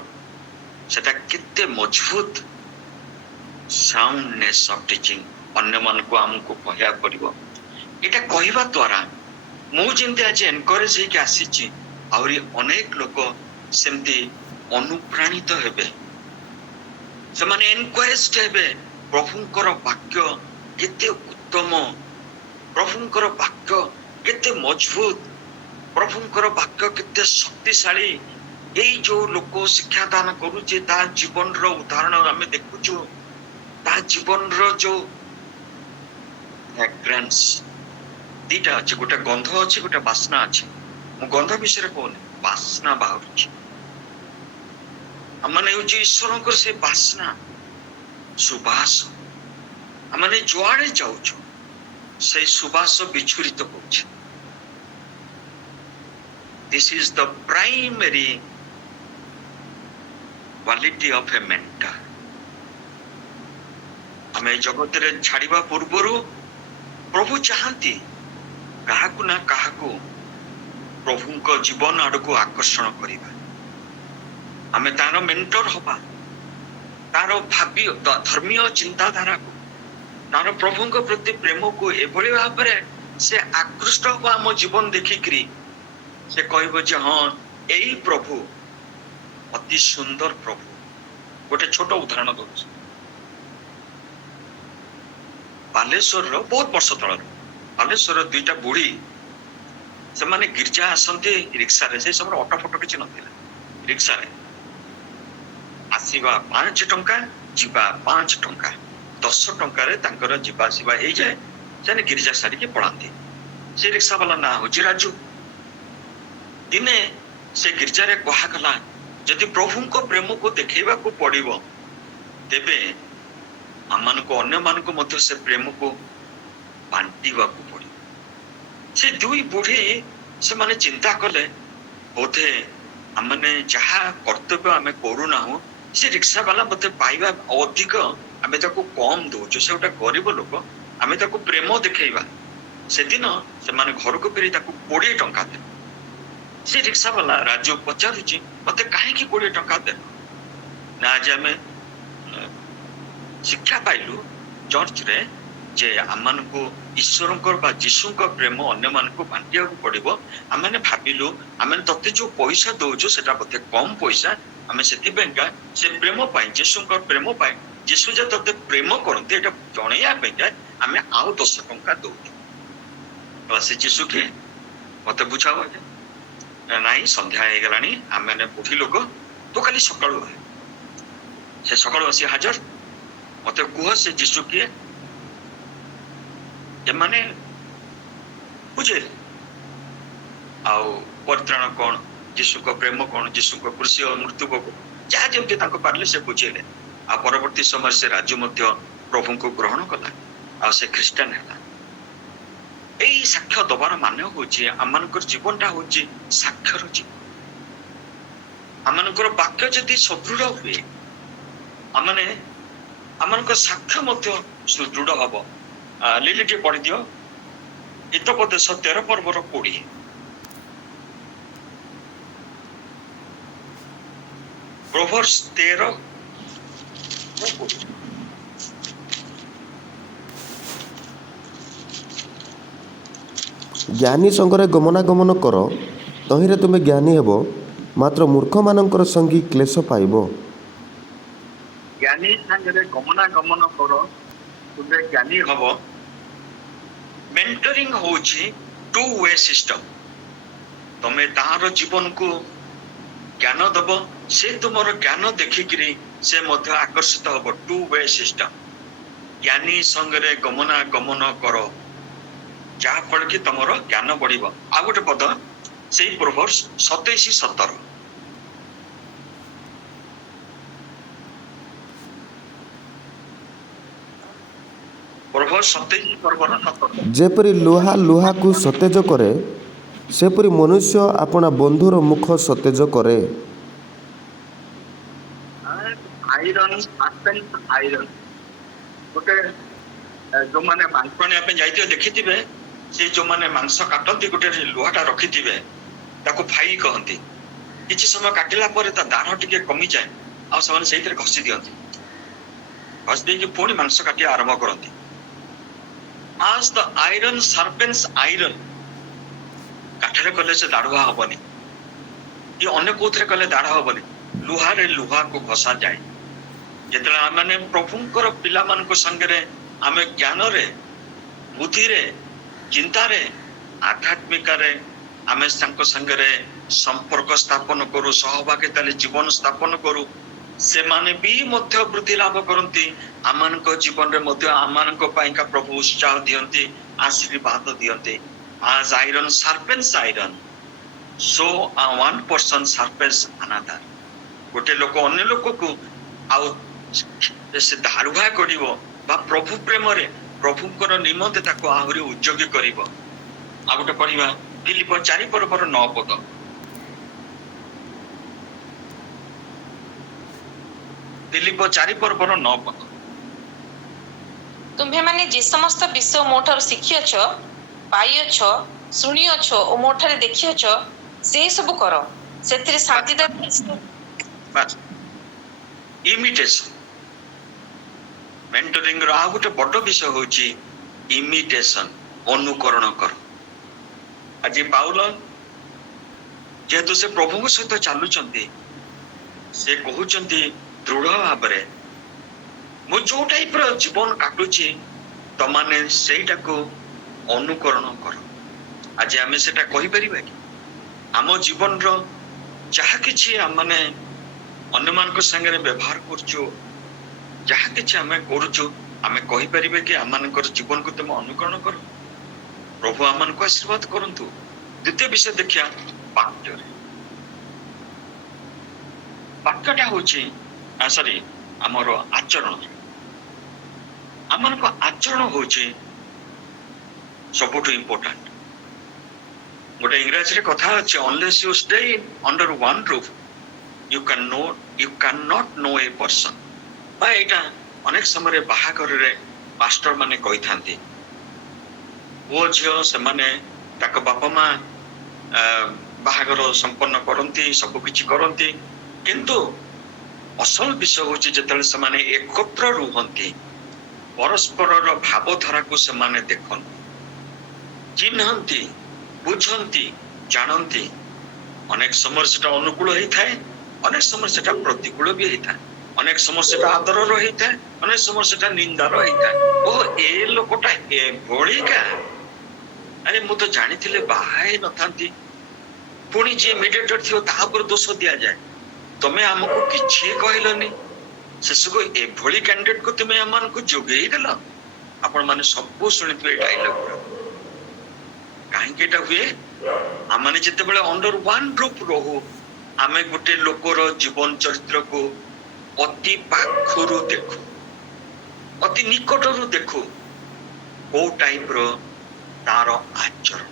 ସେଟା କେତେ ମଜବୁତ ସାଉଣ୍ଡନେସ୍ ଅଫ୍ ଟିଚିଂ ଅନ୍ୟମାନଙ୍କୁ ଆମକୁ କହିବାକୁ ପଡିବ। ଏଟା କହିବା ଦ୍ୱାରା ମୁଁ ଯେମିତି ଆଜି ଏନକରେଜ ହେଇକି ଆସିଛି, ଆହୁରି ଅନେକ ଲୋକ ସେମିତି ଅନୁପ୍ରାଣିତ ହେବେ, ସେମାନେ ଏନକରେଜଡ ହେବେ। ପ୍ରଭୁଙ୍କର ବାକ୍ୟ କେତେ ଉତ୍ତମ, ପ୍ରଭୁଙ୍କର ବାକ୍ୟ କେତେ ମଜବୁତ, ପ୍ରଭୁଙ୍କର ବାକ୍ୟ କେତେ ଶକ୍ତିଶାଳୀ। ଏଇ ଯୋଉ ଲୋକ ଶିକ୍ଷାଦାନ କରୁଛି ତା ଜୀବନର ଉଦାହରଣ ଆମେ ଦେଖୁଛୁ, ତା ଜୀବନର ଯୋଉ ଫ୍ରାଗ୍ରାନ୍ସ ଦିଟା ଅଛି, ଗୋଟେ ଗନ୍ଧ ଅଛି, ଗୋଟେ ବାସ୍ନା ଅଛି। ମୁଁ ଗନ୍ଧ ବିଷୟରେ କହୁନି, ବାସ୍ନା ବାହାରୁଛି। ଆମମାନେ ହେଉଛି ଈଶ୍ୱରଙ୍କର ସେ ବାସ୍ନା, ସୁବାସ। ଆମମାନେ ଯୁଆଡେ ଯାଉଛୁ ସେଇ ସୁବାସ ବିଛୁରିତ କରୁଛି। This is the primary quality of a mentor. ଆମେ ଜଗତରେ ଛାଡିବା ପୂର୍ବରୁ ପ୍ରଭୁ ଚାହାନ୍ତି କାହାକୁ ନା କାହାକୁ ପ୍ରଭୁଙ୍କ ଜୀବନ ଆଡକୁ ଆକର୍ଷଣ କରିବା, ଆମେ ତାର ମେଣ୍ଟର ହବା, ତାର ଧର୍ମୀୟ ଚିନ୍ତାଧାରାକୁ, ତାର ପ୍ରଭୁଙ୍କ ପ୍ରତି ପ୍ରେମକୁ ଏଭଳି ଭାବରେ ସେ ଆକୃଷ୍ଟ ହବ ଆମ ଜୀବନ ଦେଖିକିରି। ସେ କହିବ ଯେ ହଁ ଏଇ ପ୍ରଭୁ ଅତି ସୁନ୍ଦର ପ୍ରଭୁ। ଗୋଟେ ଛୋଟ ଉଦାହରଣ ଦଉଛି, ବାଲେଶ୍ୱରର ବହୁତ ବର୍ଷ ତଳର ବାଲେଶ୍ୱରର 2ଟା ବୁଢୀ, ସେମାନେ ଗିର୍ଜା ଆସନ୍ତି ରିକ୍ସାରେ। ସେଇ ସମୟରେ ଅଟୋ ଫଟୋ କିଛି ନଥିଲା। ରିକ୍ସାରେ ଆସିବା 5 ଟଙ୍କା, ଯିବା 5 ଟଙ୍କା, 10 ଟଙ୍କାରେ ତାଙ୍କର ଯିବା ଆସିବା ହେଇଯାଏ। ସେମାନେ ଗିର୍ଜା ସାରିକି ପଳାନ୍ତି। ସେ ରିକ୍ସା ବାଲା ନାଁ ହଉଛି ରାଜୁ। ଦିନେ ସେ ଗିର୍ଜାରେ କୁହାଗଲା ଯଦି ପ୍ରଭୁଙ୍କ ପ୍ରେମକୁ ଦେଖେଇବାକୁ ପଡିବ ତେବେ ଆମମାନଙ୍କୁ ଅନ୍ୟମାନଙ୍କୁ ମଧ୍ୟ ସେ ପ୍ରେମକୁ ବାଣ୍ଟିବାକୁ ପଡିବ। ସେ 2 ବୁଢୀ ସେମାନେ ଚିନ୍ତା କଲେ ବୋଧେ ଆମମାନେ ଯାହା କର୍ତ୍ତବ୍ୟ ଆମେ କରୁନାହୁଁ ସେ ରିକ୍ସା ବାଲା ବୋଧେ ପାଇବା ଅଧିକ, ଆମେ ତାକୁ କମ ଦଉଛୁ, ସେ ଗୋଟେ ଗରିବ ଲୋକ, ଆମେ ତାକୁ ପ୍ରେମ ଦେଖେଇବା। ସେଦିନ ସେମାନେ ଘରକୁ ଫେରି ତାକୁ 20 ଟଙ୍କା ଦେଲେ। ସେ ରିକ୍ସା ବାଲା ରାଜୁ ପଚାରୁଛି ମତେ କାହିଁକି 20 ଟଙ୍କା ଦେଲ? ନା ଆଜି ଆମେ ଶିକ୍ଷା ପାଇଲୁ ଚର୍ଚ୍ଚରେ ଯେ ଆମମାନଙ୍କୁ ଈଶ୍ୱରଙ୍କର ବା ଯୀଶୁଙ୍କ ପ୍ରେମ ଅନ୍ୟମାନଙ୍କୁ ବାଣ୍ଟିବାକୁ ପଡିବ। ଆମେ ଭାବିଲୁ ଆମେ ତତେ ଯୋଉ ପଇସା ଦଉଛୁ ସେଟା ବୋଧେ କମ ପଇସା, आमे सेथिपेंका से प्रेम पाई जीशुंकर प्रेम पाई जीशु जे तते प्रेम करते एटा जणैया पेंका आमे आउ 10 टंका दउ बस जीशु के मते बुझाओ नाई संध्या हे गलानी आमे ने बुढ़ी लोक तो खाली सकाळु से सकाळु आसी हाजर मते कुह से जीशु के ए माने बुझे आउ परित्राण कोन जीशु को प्रेम कोन जीशु को कृषि और मृत्यु को जहाँ जमती ताको पारले से बुझेले आ परवर्ती समय से राज्य मध्य प्रभु को ग्रहण कला आ से ख्रीस्टान हैला एई साक्ष्य दबार माने होची आमानकर जीवनटा होची साक्ष्यर जीवन आमानकर वाक्य जदि सुदृढ़ हुए आमाने आमानकर साक्ष्य मध्य सुदृढ़ हबो लिलिटी पढ़ी दियो हितोपदेश 13 पर्वर 20 प्रोवर्ब्स 13 ଜ୍ଞାନୀ ସଙ୍ଗରେ ଗମନାଗମନ କର, ତହିଁରେ ତୁମେ ଜ୍ଞାନୀ ହେବ, ମାତ୍ର ମୂର୍ଖମାନଙ୍କର ସଙ୍ଗୀ କ୍ଲେଶ ପାଇବ। ज्ञानी संगे गमनागमन कर तुमे ज्ञानी हब मेंटरिंग होची टू वे सिस्टम तमे तार जीवन को ज्ञान दब से तुमर ज्ञान देखिकिरी से मध्य आकर्षित हब टू वे सिस्टम ज्ञानी संगे गमनागमन कर जहा फल कि तुमर ज्ञान बढ़िब आ गोटे पद से प्रोवर्ब्स 27:17 ଯେପରି ଲୁହା ଲୁହାକୁ ସତେଜ କରେ, ସେପରି ମନୁଷ୍ୟ ଆପଣା ବନ୍ଧୁର ମୁଖ ସତେଜ କରେ। आयरन आयरन गोटे जो माने मांस आने जाइए देखिथिबे से जो माने मांस काटती गोटे लुहाटा रखिथिबे ताको फाई कहती किछि समय काटिला परे ता दाढ़ टिके कमी जाए आ समान सेहितरे घसी दियंती घसी देकी पुणी मांस काटिया आरंभ करती as the iron sharpens iron काठरे कले से दाढ़ुआ हबनी ये अन्य कोथरे कले दाढ़ हबनी लुहा रे लुहा को घसा जाए जेतला माने प्रभुंकर पिला मान को संगे आमे ज्ञान रे बुद्धि रे चिंता रे आध्यात्मिक रे आमे संग संगे संपर्क स्थापन करू सहभागिता जीवन स्थापन करू से माने भी मध्य वृद्धि लाभ करती आमानक जीवन रे मध्य आमानक पाइका प्रभु उत्साह दियंती आशीर्वाद दियंती as iron sharpens iron so one person sharpens another गोटे लोक अन्य लोक को आउ से धारुहा करिवो बा प्रभु प्रेम रे प्रभुकर निमंते ताको आहुरी उद्योगी करिवो आ गोटे पढिबा फिलिप 4 पर्वर 9 पद फिलिप 4 पर्वर 9 पद तुम्हे माने जे समस्त विषय मोठार शिखियछ पाइयछ सुनियछ ओ मोठारे देखियछ से सब करो सेतिरे शांतिदार बस इमिटेशन मेंटरिंग रो आ गोटे बड़ विषय होची इमिटेशन अनुकरण कर आज पाउल जेहेतु से प्रभु सहित चलुचंती से कहउचंती दृढ़ भाव रे मु जो टाइप रो जीवन काटुची तमाने सेटा को अनुकरण कर आज आमे सेटा कहि परिबा कि आम जीवन रो जहा किछि माने अन्य मान को संगे व्यवहार करछु जहा किछि आमे करछु आमे कहि परिबे कि आमानकर जीवन को तुम अनुकरण करो प्रभु आमान को आशीर्वाद करंतु द्वितीय विषय देखिया वाक्य रे वाक्यटा होची सॉरी हमर आचरण आमानक आचरण होची सबुठ इम्पोर्टेंट गोटे इंग्रजी रे कथा अछि unless you stay under one roof you can not know a person बा एटा अनेक समय बाहागर रे मास्टर माने कहि थांती वो झियो से माने ताक बापा मां बाहागर संपन्न करंती सब किछि करंती किंतु असल विषय होची जेतले से माने एकत्र रुहंती परस्पर रो भावधारा को से माने देखन चिन्हंती बुझंती जानंती अनेक समय सेटा अनुकूल होई थाए ଅନେକ ସମୟ ସେଟା ପ୍ରତିକୂଳ ବି ହେଇଥାଏ, ଅନେକ ସମୟ ସେଟା ଆଦରର ହେଇଥାଏ, ଅନେକ ସମୟ ସେଟା ନିନ୍ଦାର ହେଇଥାଏ। ଓ ଏ ଲୋକଟା ଏଭଳିକା, ଆରେ ମୁଁ ତ ଜାଣିଥିଲେ ବାହା ହେଇ ନଥାନ୍ତି। ପୁଣି ଯିଏ ମିଡିଏଟର ଥିବ ତା ଉପରେ ଦୋଷ ଦିଆଯାଏ, ତମେ ଆମକୁ କିଛି କହିଲନି, ଶେଷକୁ ଏଭଳି କ୍ୟାଣ୍ଡିଡେଟକୁ ତୁମେ ଏମାନଙ୍କୁ ଯୋଗେଇ ଦେଲ। ଆପଣ ମାନେ ସବୁ ଶୁଣିଥିବେ ଏ ଡାଇଲଗ। କାହିଁକି ଏଟା ହୁଏ? ଆମେ ଯେତେବେଳେ ଅଣ୍ଡର ୱାନ ଗ୍ରୁପ ରହୁ, ଆମେ ଗୋଟେ ଲୋକର ଜୀବନ ଚରିତ୍ରକୁ ଅତି ପାଖରୁ ଦେଖୁ, ଅତି ନିକଟରୁ ଦେଖୁ, କୋଉ ଟାଇପର ତାର ଆଚରଣ।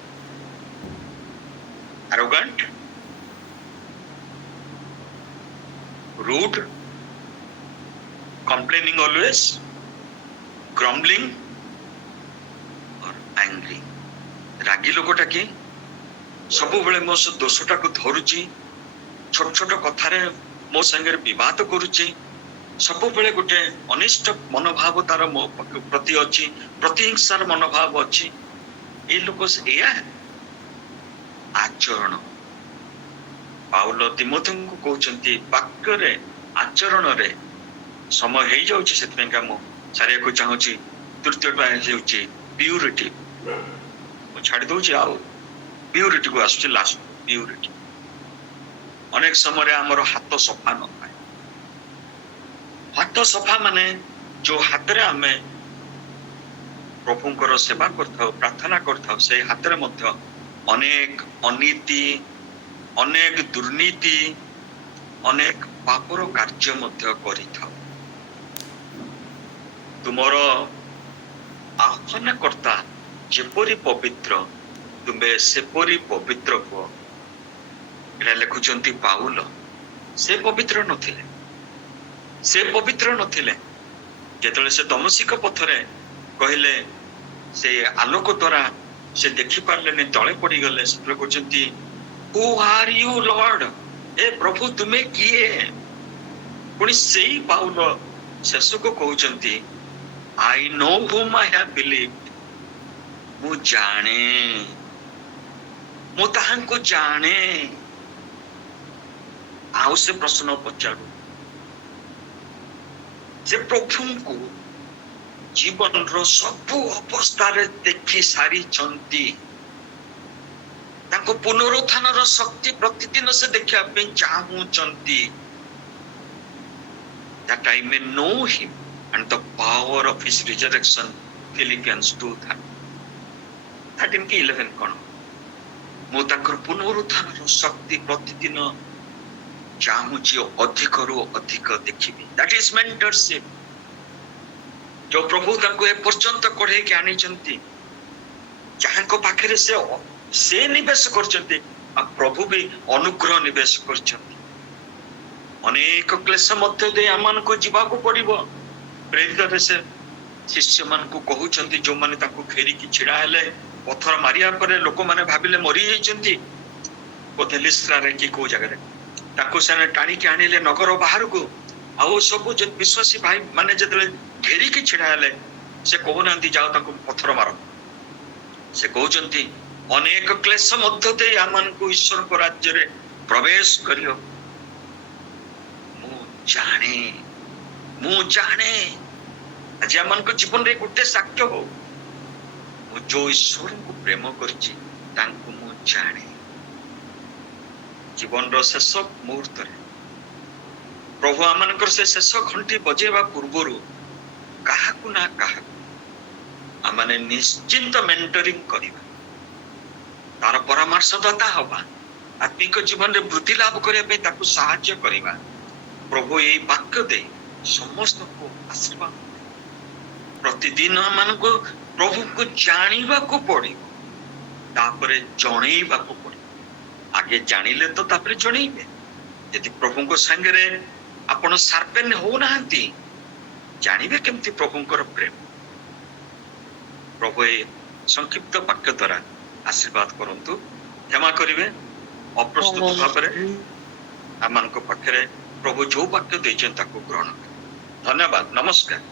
arrogant, rude, complaining always, grumbling or angry। ରାଗି ଲୋକଟା କି ସବୁବେଳେ ମୋ ଦୋଷଟାକୁ ଧରୁଛି, ଛୋଟ ଛୋଟ କଥାରେ ମୋ ସାଙ୍ଗରେ ବିବାଦ କରୁଛି, ସବୁବେଳେ ଗୋଟେ ଅନିଷ୍ଟ ମନୋଭାବ ତାର ମୋ ପ୍ରତି ଅଛି, ପ୍ରତିହିଂସାର ମନୋଭାବ ଅଛି। ଏ ଲୋକ ଏଇଆ ଆଚରଣ। ପାଉଲ ତିମୋଥୀଙ୍କୁ କହୁଛନ୍ତି ବାକ୍ୟରେ, ଆଚରଣରେ। ସମୟ ହେଇଯାଉଛି, ସେଥିପାଇଁକା ମୁଁ ସାରିବାକୁ ଚାହୁଁଛି। ତୃତୀୟଟା ହେଉଛି ପ୍ୟୁରିଟି। ମୁଁ ଛାଡି ଦଉଛି, ଆଉ ପ୍ୟୁରିଟିକୁ ଆସୁଛି ଲାଷ୍ଟ। ପ୍ୟୁରିଟି। ଅନେକ ସମୟରେ ଆମର ହାତ ସଫା ନଥାଏ। ହାତ ସଫା ମାନେ ଯୋଉ ହାତରେ ଆମେ ପ୍ରଭୁଙ୍କର ସେବା କରିଥାଉ, ପ୍ରାର୍ଥନା କରିଥାଉ, ସେଇ ହାତରେ ମଧ୍ୟ ଅନେକ ଅନୀତି, ଅନେକ ଦୁର୍ନୀତି, ଅନେକ ପାପର କାର୍ଯ୍ୟ ମଧ୍ୟ କରିଥାଉ। ତୁମର ଆହ୍ୱାନକର୍ତ୍ତା ଯେପରି ପବିତ୍ର, ତୁମେ ସେପରି ପବିତ୍ର ହୁଅ। ଏଟା ଲେଖୁଛନ୍ତି ପାଉଲ। ସେ ପବିତ୍ର ନଥିଲେ, ସେ ପବିତ୍ର ନଥିଲେ। ଯେତେବେଳେ ସେ ଦମସ୍କ ପଥରେ କହିଲେ, ସେ ଆଲୋକ ଦ୍ୱାରା ସେ ଦେଖିପାରିଲେନି, ତଳେ ପଡିଗଲେ, ସେତେବେଳେ କହୁଛନ୍ତି ହୁ ଆର୍ ୟୁ ଲର୍ଡ? ଏ ପ୍ରଭୁ ତୁମେ କିଏ? ପୁଣି ସେଇ ପାଉଲ ଶେଷକୁ କହୁଛନ୍ତି I know whom I have believed। ମୁଁ ଜାଣେ, ମୁଁ ତାହାଙ୍କୁ ଜାଣେ। ଆଉ ସେ ପ୍ରଶ୍ନ ପଚାରୁ, ସେ ପ୍ରଭୁଙ୍କୁ ଜୀବନର ସବୁ ଅବସ୍ଥାରେ ଦେଖି ସାରିଛନ୍ତି। ତାଙ୍କ ପୁନରୁତ୍ଥାନର ଶକ୍ତି ପ୍ରତିଦିନ ସେ ଦେଖିବା ପାଇଁ ଚାହୁଁଛନ୍ତି। That I may know him and the power of his resurrection। Philippians 2:13-11 କଣ? ମୁଁ ତାଙ୍କର ପୁନରୁତ୍ଥାନର ଶକ୍ତି ପ୍ରତିଦିନ ଚାହୁଁଛି, ଅଧିକରୁ ଅଧିକ ଦେଖିବି। That is mentorship। ଯୋଉ ପ୍ରଭୁ ତାଙ୍କୁ ଏ ପର୍ଯ୍ୟନ୍ତ କଢେଇକି ଆଣିଛନ୍ତି, ଯାହାଙ୍କ ପାଖରେ ସେ ନିବେଶ କରିଛନ୍ତି, ଆଉ ପ୍ରଭୁ ବି ଅନୁଗ୍ରହ ନିବେଶ କରିଛନ୍ତି। ଅନେକ କ୍ଲେଶ ମଧ୍ୟ ଦେଇ ଆମମାନଙ୍କୁ ଯିବାକୁ ପଡିବ। ପ୍ରେରିତରେ ସେ ଶିଷ୍ୟମାନଙ୍କୁ କହୁଛନ୍ତି, ଯୋଉମାନେ ତାଙ୍କୁ ଘେରିକି ଛିଡା ହେଲେ, ପଥର ମାରିବା ପରେ ଲୋକମାନେ ଭାବିଲେ ମରିଯାଇଛନ୍ତି, ବୋଧେ ଲିସ୍ତ୍ରାରେ କି କୋଉ ଜାଗାରେ, ତାକୁ ସେମାନେ ଟାଣିକି ଆଣିଲେ ନଗର ବାହାରକୁ। ଆଉ ସବୁ ବିଶ୍ୱାସୀ ଭାଇ ମାନେ ଯେତେବେଳେ ଘେରିକି ଛିଡା ହେଲେ, ସେ କହୁନାହାନ୍ତି ଯାଅ ତାଙ୍କୁ ପଥର ମାର। ସେ କହୁଛନ୍ତି ଅନେକ କ୍ଲେଶ ମଧ୍ୟ ଦେଇ ଆମମାନଙ୍କୁ ଈଶ୍ୱରଙ୍କ ରାଜ୍ୟରେ ପ୍ରବେଶ କରିବ। ମୁଁ ଜାଣେ। ଆଜି ଆମମାନଙ୍କ ଜୀବନରେ ଗୋଟେ ସାକ୍ଷ୍ୟ ହଉ, ମୁଁ ଯୋଉ ଈଶ୍ୱରଙ୍କୁ ପ୍ରେମ କରିଛି ତାଙ୍କୁ ମୁଁ ଜାଣେ। ଜୀବନର ଶେଷ ମୁହୂର୍ତ୍ତରେ ପ୍ରଭୁ ଆମମାନଙ୍କର ସେ ଶେଷ ଘଣ୍ଟି ବଜେଇବା ପୂର୍ବରୁ କାହାକୁ ନା କାହାକୁ ଆମମାନେ ନିଶ୍ଚିନ୍ତ ମେଣ୍ଟରିଂ କରିବା, ତାର ପରାମର୍ଶଦାତା ହବା, ଆତ୍ମିକ ଜୀବନରେ ବୃଦ୍ଧି ଲାଭ କରିବା ପାଇଁ ତାକୁ ସାହାଯ୍ୟ କରିବା। ପ୍ରଭୁ ଏଇ ବାକ୍ୟ ଦେଇ ସମସ୍ତଙ୍କୁ ଆଶୀର୍ବାଦ। ପ୍ରତିଦିନ ଆମମାନଙ୍କୁ ପ୍ରଭୁଙ୍କୁ ଜାଣିବାକୁ ପଡିବ, ତାପରେ ଜଣେଇବାକୁ ପଡିବ। ଆଗେ ଜାଣିଲେ ତ ତାପରେ ଜଣେଇବେ। ଯଦି ପ୍ରଭୁଙ୍କ ସାଙ୍ଗରେ ଆପଣ ସାର୍ପେନ ହଉନାହାନ୍ତି, ଜାଣିବେ କେମିତି ପ୍ରଭୁଙ୍କର ପ୍ରେମ? ପ୍ରଭୁ ଏ ସଂକ୍ଷିପ୍ତ ବାକ୍ୟ ଦ୍ୱାରା ଆଶୀର୍ବାଦ କରନ୍ତୁ। କ୍ଷମା କରିବେ, ଅପ୍ରସ୍ତୁତ ଭାବରେ ଆମମାନଙ୍କ ପାଖରେ ପ୍ରଭୁ ଯୋଉ ବାକ୍ୟ ଦେଇଛନ୍ତି ତାକୁ ଗ୍ରହଣ କରିବେ। ଧନ୍ୟବାଦ, ନମସ୍କାର।